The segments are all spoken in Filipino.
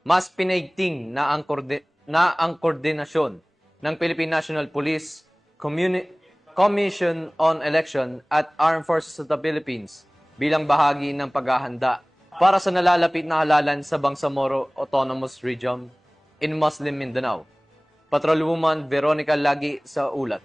Mas pinaigting na ang koordinasyon ng Philippine National Police, Commission on Election at Armed Forces of the Philippines bilang bahagi ng paghahanda para sa nalalapit na halalan sa Bangsamoro Autonomous Region in Muslim Mindanao. Patrolwoman Veronica Lagi sa ulat.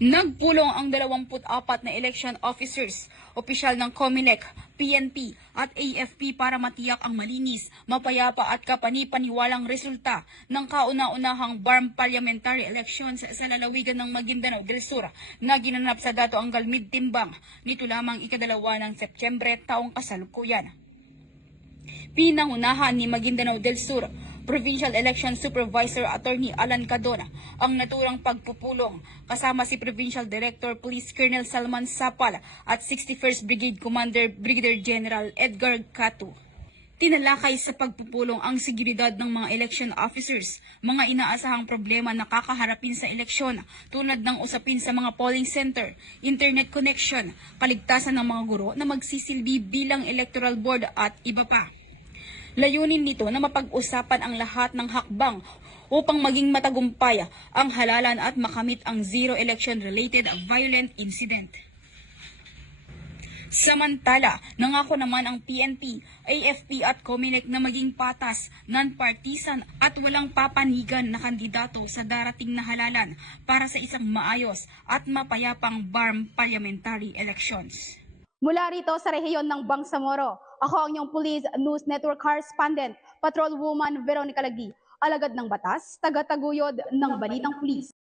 Nagpulong ang 24 na election officers, opisyal ng COMELEC, PNP at AFP para matiyak ang malinis, mapayapa at kapani-paniwalang resulta ng kauna-unahang BARM parliamentary elections sa lalawigan ng Maguindanao del Sur na ginanap sa Dato Angal Mid-Timbang nito lamang ika-2 ng Setyembre taong kasalukuyan. Pinangunahan ni Maguindanao del Sur Provincial Election Supervisor Attorney Alan Cadona ang naturang pagpupulong kasama si Provincial Director Police Colonel Salman Sapal at 61st Brigade Commander Brigadier General Edgar Catu. Tinalakay sa pagpupulong ang seguridad ng mga election officers, mga inaasahang problema na kakaharapin sa eleksyon tulad ng usapin sa mga polling center, internet connection, kaligtasan ng mga guro na magsisilbi bilang electoral board at iba pa. Layunin nito na mapag-usapan ang lahat ng hakbang upang maging matagumpay ang halalan at makamit ang zero election-related violent incident. Samantala, nangako naman ang PNP, AFP at COMELEC na maging patas, non-partisan at walang papanigan na kandidato sa darating na halalan para sa isang maayos at mapayapang BARM parliamentary elections. Mula rito sa rehiyon ng Bangsamoro, ako ang inyong Police News Network Correspondent, Patrolwoman Veronica Lagi, alagad ng batas, taga-taguyod ng Balitang Pulis.